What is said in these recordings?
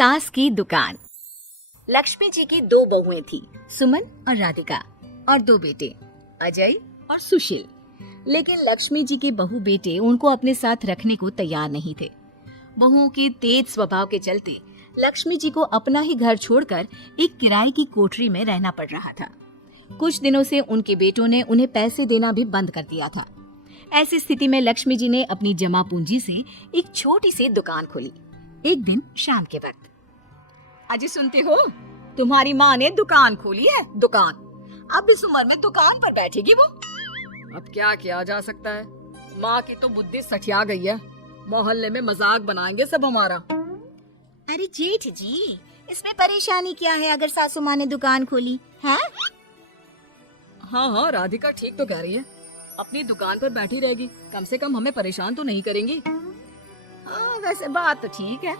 सास की दुकान। लक्ष्मी जी की दो बहुएं थी, सुमन और राधिका, और दो बेटे, अजय और सुशील। लेकिन लक्ष्मी जी के बहू बेटे उनको अपने साथ रखने को तैयार नहीं थे। बहुओं के तेज स्वभाव के चलते लक्ष्मी जी को अपना ही घर छोड़कर एक किराए की कोठरी में रहना पड़ रहा था। कुछ दिनों से उनके बेटों ने उन्हें पैसे देना भी बंद कर दिया था। ऐसी स्थिति में लक्ष्मी जी ने अपनी जमा पूंजी से एक छोटी सी दुकान खोली। एक दिन शाम के वक्त, अजय सुनते हो, तुम्हारी माँ ने दुकान खोली है। दुकान अब इस उम्र में दुकान पर बैठेगी वो। अब क्या किया जा सकता है, माँ की तो बुद्धि सठिया गई है। मोहल्ले में मजाक बनाएंगे सब हमारा। अरे जेठ जी, इसमें परेशानी क्या है अगर सासू माँ ने दुकान खोली है? हाँ, राधिका ठीक तो कह रही है। अपनी दुकान पर बैठी रहेगी, कम से कम हमें परेशान तो नहीं करेंगी। वैसे बात तो ठीक है,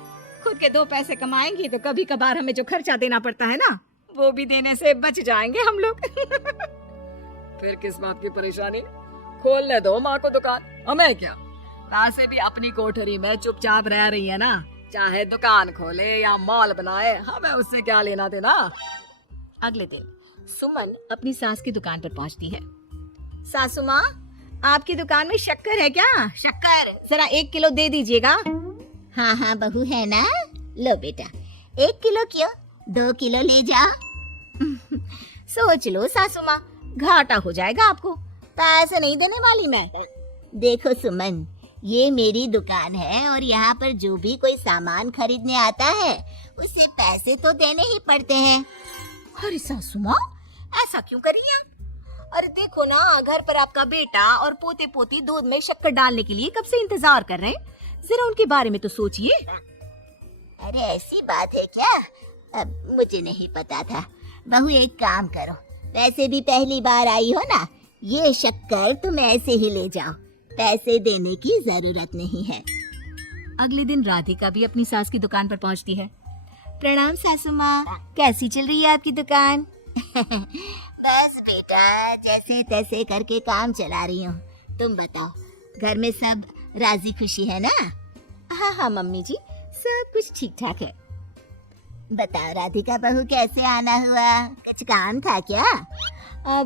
खुद के दो पैसे कमाएंगी तो कभी कभार हमें जो खर्चा देना पड़ता है ना, वो भी देने से बच जाएंगे हम लोग। फिर किस बात की परेशानी, खोलने दो माँ को दुकान, हमें क्या। वैसे भी अपनी कोठरी में चुपचाप रह रही है ना, चाहे दुकान खोले या मॉल बनाए, हमें उससे क्या लेना देना। अगले दिन सुमन अपनी सास की दुकान पर पहुंचती है। सासू माँ, आपकी दुकान में शक्कर है क्या? शक्कर जरा 1 किलो दे दीजिएगा। हाँ हाँ बहू है ना, लो बेटा 1 किलो क्यों, 2 किलो ले जा। सोच लो सासू माँ, घाटा हो जाएगा आपको, पैसे नहीं देने वाली मैं। देखो सुमन, ये मेरी दुकान है और यहाँ पर जो भी कोई सामान खरीदने आता है उसे पैसे तो देने ही पड़ते हैं। अरे सासू माँ, ऐसा क्यों कर रही हैं आप? अरे देखो ना, घर पर आपका बेटा और पोते पोती दूध में शक्कर डालने के लिए कब से इंतजार कर रहे हैं, जरा उनके बारे में तो सोचिए। अरे ऐसी बात है क्या? अब मुझे नहीं पता था। बहू एक काम करो, वैसे भी पहली बार आई हो ना, ये शक्कर तुम ऐसे ही ले जाओ, पैसे देने की जरूरत नहीं है। अगले दिन राधिका भी अपनी सास की दुकान पर पहुंचती है। प्रणाम सासू माँ, कैसी चल रही है आपकी दुकान? बस बेटा, जैसे तैसे करके काम चला रही हूँ। तुम बताओ, घर में सब राजी खुशी है ना? हाँ हाँ मम्मी जी, सब कुछ ठीक ठाक है। बताओ राधिका बहू, कैसे आना हुआ, कुछ काम था क्या?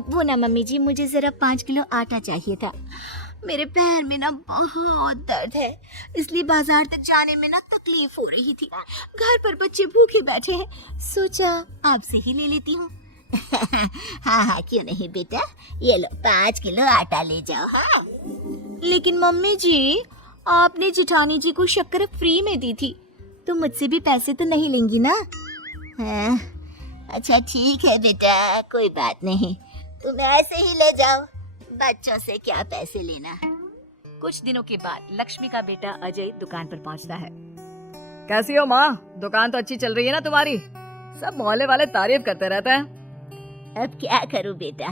वो ना मम्मी जी, मुझे जरा 5 किलो आटा चाहिए था। मेरे पैर में ना बहुत दर्द है, इसलिए बाजार तक जाने में ना तकलीफ हो रही थी। घर पर बच्चे भूखे बैठे हैं, सोचा आपसे ही ले लेती हूँ। हाँ हाँ क्यों नहीं बेटा, ये लो 5 किलो आटा ले जाओ। हाँ। लेकिन मम्मी जी, आपने जिठानी जी को शक्कर फ्री में दी थी, तो मुझसे भी पैसे तो नहीं लेंगी ना? हाँ, अच्छा ठीक है बेटा, कोई बात नहीं, तुम ऐसे ही ले जाओ, बच्चों से क्या पैसे लेना। कुछ दिनों के बाद लक्ष्मी का बेटा अजय दुकान पर पहुंचता है। कैसी हो माँ, दुकान तो अच्छी चल रही है ना तुम्हारी, सब मोहल्ले वाले तारीफ करते रहते हैं। अब क्या करूं बेटा,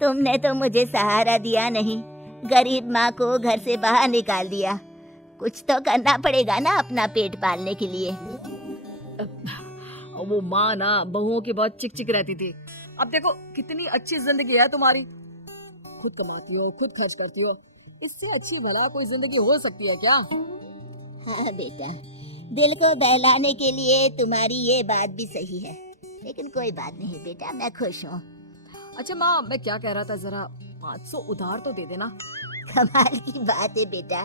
तुमने तो मुझे सहारा दिया नहीं, गरीब माँ को घर से बाहर निकाल दिया। कुछ तो करना पड़ेगा ना अपना पेट पालने के लिए। वो माँ ना बहुओं की बहुत चिक चिक रहती थी, अब देखो कितनी अच्छी जिंदगी है तुम्हारी, खुद कमाती हो, खुद खर्च करती हो, इससे अच्छी भला कोई जिंदगी हो सकती है क्या? हाँ बेटा, दिल को बहलाने के लिए तुम्हारी ये बात भी सही है, लेकिन कोई बात नहीं बेटा, मैं खुश हूँ। अच्छा माँ, मैं क्या कह रहा था, जरा 500 उधार तो दे देना। कमाल की बात है बेटा,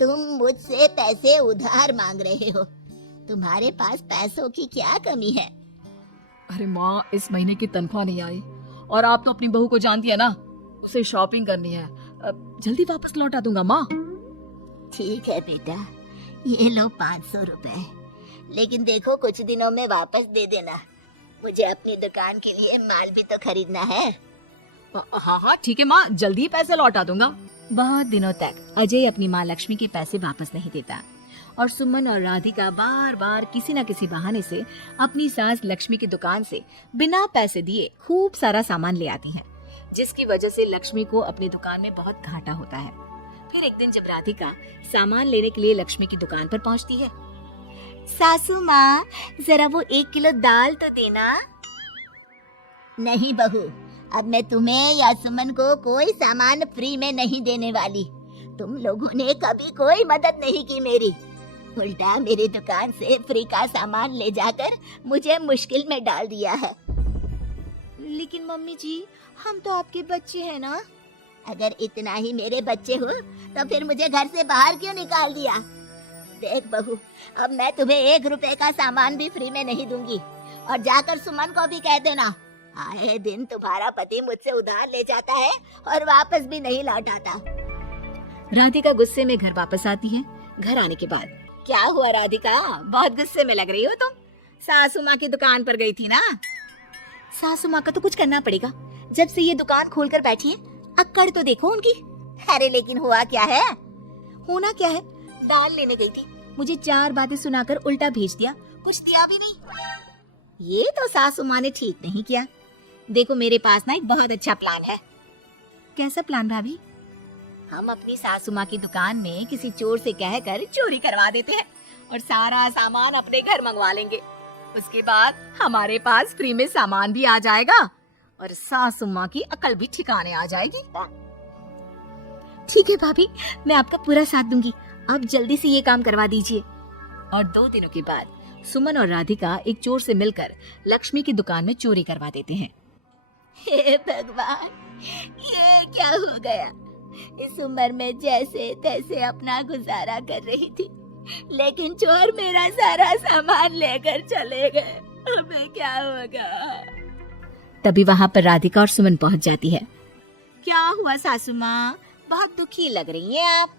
तुम मुझसे पैसे उधार मांग रहे हो, तुम्हारे पास पैसों की क्या कमी है? अरे माँ, इस महीने की तनख्वाह नहीं आई और आप तो अपनी बहू को जानती है ना, उसे शॉपिंग करनी है, जल्दी वापस लौटा दूंगा माँ। ठीक है बेटा, ये लो 500 रुपए, लेकिन देखो कुछ दिनों में वापस दे देना, मुझे अपनी दुकान के लिए माल भी तो खरीदना है। हाँ हाँ ठीक है माँ, जल्दी पैसे लौटा दूंगा। बहुत दिनों तक अजय अपनी माँ लक्ष्मी के पैसे वापस नहीं देता और सुमन और राधिका बार बार किसी न किसी बहाने से अपनी सास लक्ष्मी की दुकान से बिना पैसे दिए खूब सारा सामान ले आती हैं, जिसकी वजह से लक्ष्मी को अपनी दुकान में बहुत घाटा होता है। फिर एक दिन जब राधिका सामान लेने के लिए लक्ष्मी की दुकान पर पहुंचती है, सासू माँ जरा वो 1 किलो दाल तो देना। नहीं बहू, अब मैं तुम्हें या सुमन को कोई सामान फ्री में नहीं देने वाली, तुम लोगों ने कभी कोई मदद नहीं की मेरी। उल्टा मेरी दुकान से फ्री का सामान ले जाकर मुझे मुश्किल में डाल दिया है। लेकिन मम्मी जी, हम तो आपके बच्चे हैं ना। अगर इतना ही मेरे बच्चे हो तो फिर मुझे घर से बाहर क्यों निकाल दिया? देख बहू, अब मैं तुम्हें 1 रुपए का सामान भी फ्री में नहीं दूंगी। और जाकर सुमन को भी कह देना, आए दिन तुम्हारा पति मुझसे उधार ले जाता है और वापस भी नहीं लौट आता। राधिका गुस्से में घर वापस आती है। घर आने के बाद, क्या हुआ राधिका, बहुत गुस्से में लग रही हो तुम? सासू माँ की दुकान पर गई थी ना? सासू माँ का तो कुछ करना पड़ेगा। जब से ये दुकान खोलकर बैठी है, अक्कड़ तो देखो उनकी। अरे लेकिन हुआ क्या है? होना क्या है, दाल लेने गई थी, मुझे 4 बातें सुनाकर उल्टा भेज दिया, कुछ दिया भी नहीं। ये तो सासू माँ ने ठीक नहीं किया। देखो मेरे पास ना एक बहुत अच्छा प्लान है। कैसा प्लान भाभी? हम अपनी सासू माँ की दुकान में किसी चोर से कहकर चोरी करवा देते हैं और सारा सामान अपने घर मंगवा लेंगे। उसके बाद हमारे पास फ्री में सामान भी आ जाएगा और सासू माँ की अकल भी ठिकाने आ जाएगी। ठीक है भाभी, मैं आपका पूरा साथ दूंगी। आप जल्दी से ये काम करवा दीजिए। और 2 दिनों के बाद सुमन और राधिका एक चोर से मिलकर लक्ष्मी की दुकान में चोरी करवा देते हैं। हे भगवान, ये क्या हो गया? इस उम्र में जैसे तैसे अपना गुजारा कर रही थी, लेकिन चोर मेरा सारा सामान लेकर चले गए। हमें क्या होगा? तभी वहाँ पर राधिका और सुमन पहुँच जाती है। क्या हुआ सासू माँ, बहुत दुखी लग रही हैं आप।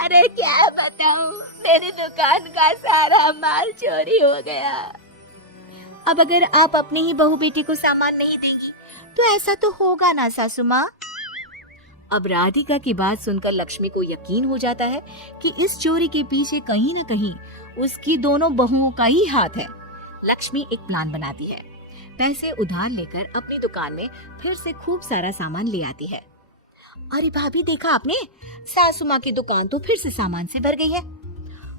अरे क्या बताऊं, मेरी दुकान का सारा माल चोरी हो गया। अब अगर आप अपनी ही बहू बेटी को सामान नहीं देंगी तो ऐसा तो होगा ना सासू माँ। अब राधिका की बात सुनकर लक्ष्मी को यकीन हो जाता है कि इस चोरी के पीछे कहीं न कहीं उसकी दोनों बहुओं का ही हाथ है। लक्ष्मी एक प्लान बनाती है। पैसे उधार लेकर अपनी दुकान में फिर से खूब सारा सामान ले आती है। अरे भाभी, देखा आपने, सासू माँ की दुकान तो फिर से सामान से भर गई है।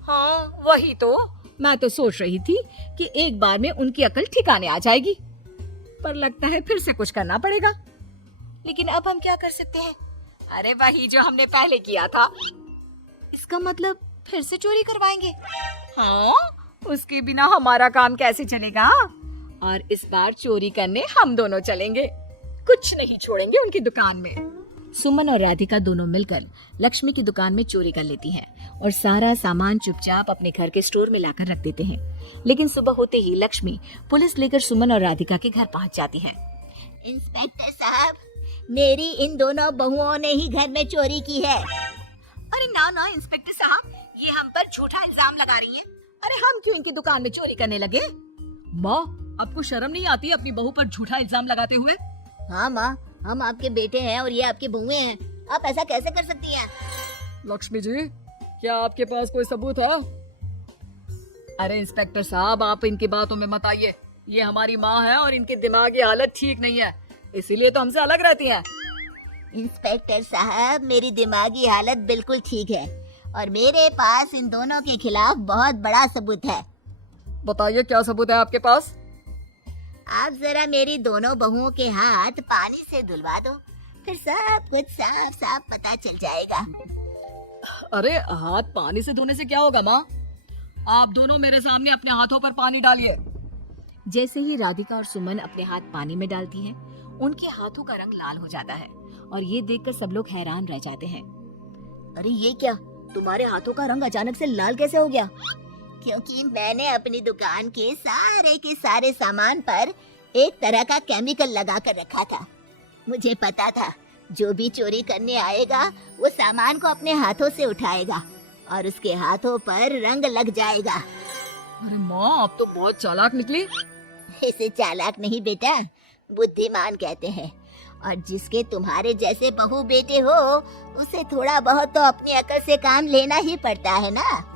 हाँ वही तो, मैं तो सोच रही थी कि एक बार में उनकी अकल ठिकाने आ जाएगी, पर लगता है फिर से कुछ करना पड़ेगा। लेकिन अब हम क्या कर सकते हैं? अरे वही जो हमने पहले किया था। इसका मतलब फिर से चोरी करवाएंगे? हाँ, उसके बिना हमारा काम कैसे चलेगा? और इस बार चोरी करने हम दोनों चलेंगे, कुछ नहीं छोड़ेंगे उनकी दुकान में। सुमन और राधिका दोनों मिलकर लक्ष्मी की दुकान में चोरी कर लेती हैं और सारा सामान चुपचाप अपने घर के स्टोर में लाकर रख देते हैं। लेकिन सुबह होते ही लक्ष्मी पुलिस लेकर सुमन और राधिका के घर पहुंच जाती है। इंस्पेक्टर साहब, मेरी इन दोनों बहुओं ने ही घर में चोरी की है। अरे ना इंस्पेक्टर साहब, ये हम पर झूठा इल्जाम लगा रही हैं। अरे हम क्यों इनकी दुकान में चोरी करने लगे? माँ, आपको शर्म नहीं आती अपनी बहू पर झूठा इल्जाम लगाते हुए? हाँ माँ, हम आपके बेटे हैं और ये आपकी बहुएं हैं, आप ऐसा कैसे कर सकती हैं? लक्ष्मी जी, क्या आपके पास कोई सबूत है? अरे इंस्पेक्टर साहब, आप इनकी बातों में मत आइए। ये हमारी माँ है और इनकी दिमागी हालत ठीक नहीं है, इसीलिए तो हमसे अलग रहती हैं। इंस्पेक्टर साहब, मेरी दिमागी हालत बिल्कुल ठीक है और मेरे पास इन दोनों के खिलाफ बहुत बड़ा सबूत है। बताइए, क्या सबूत है आपके पास? आप जरा मेरी दोनों बहुओं के हाथ पानी से धुलवा दो, फिर सब कुछ साफ साफ पता चल जाएगा। अरे हाथ पानी से धोने से क्या होगा माँ? आप दोनों मेरे सामने अपने हाथों पर पानी डालिए। जैसे ही राधिका और सुमन अपने हाथ पानी में डालती हैं, उनके हाथों का रंग लाल हो जाता है और ये देखकर सब लोग हैरान रह जाते हैं। अरे ये क्या, तुम्हारे हाथों का रंग अचानक से लाल कैसे हो गया? क्योंकि मैंने अपनी दुकान के सारे सामान पर एक तरह का केमिकल लगा कर रखा था। मुझे पता था जो भी चोरी करने आएगा वो सामान को अपने हाथों से उठाएगा और उसके हाथों पर रंग लग जाएगा। अरे माँ, आप तो बहुत चालाक निकली। इसे चालाक नहीं बेटा, बुद्धिमान कहते हैं। और जिसके तुम्हारे जैसे बहू बेटे हो, उसे थोड़ा बहुत तो अपनी अकल से काम लेना ही पड़ता है ना।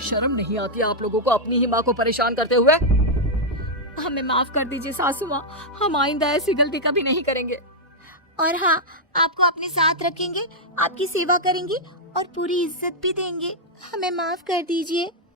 शर्म नहीं आती आप लोगों को अपनी ही माँ को परेशान करते हुए? हमें माफ कर दीजिए सासू माँ, हम आइंदा ऐसी गलती कभी नहीं करेंगे। और हाँ, आपको अपने साथ रखेंगे, आपकी सेवा करेंगे और पूरी इज्जत भी देंगे। हमें माफ कर दीजिए।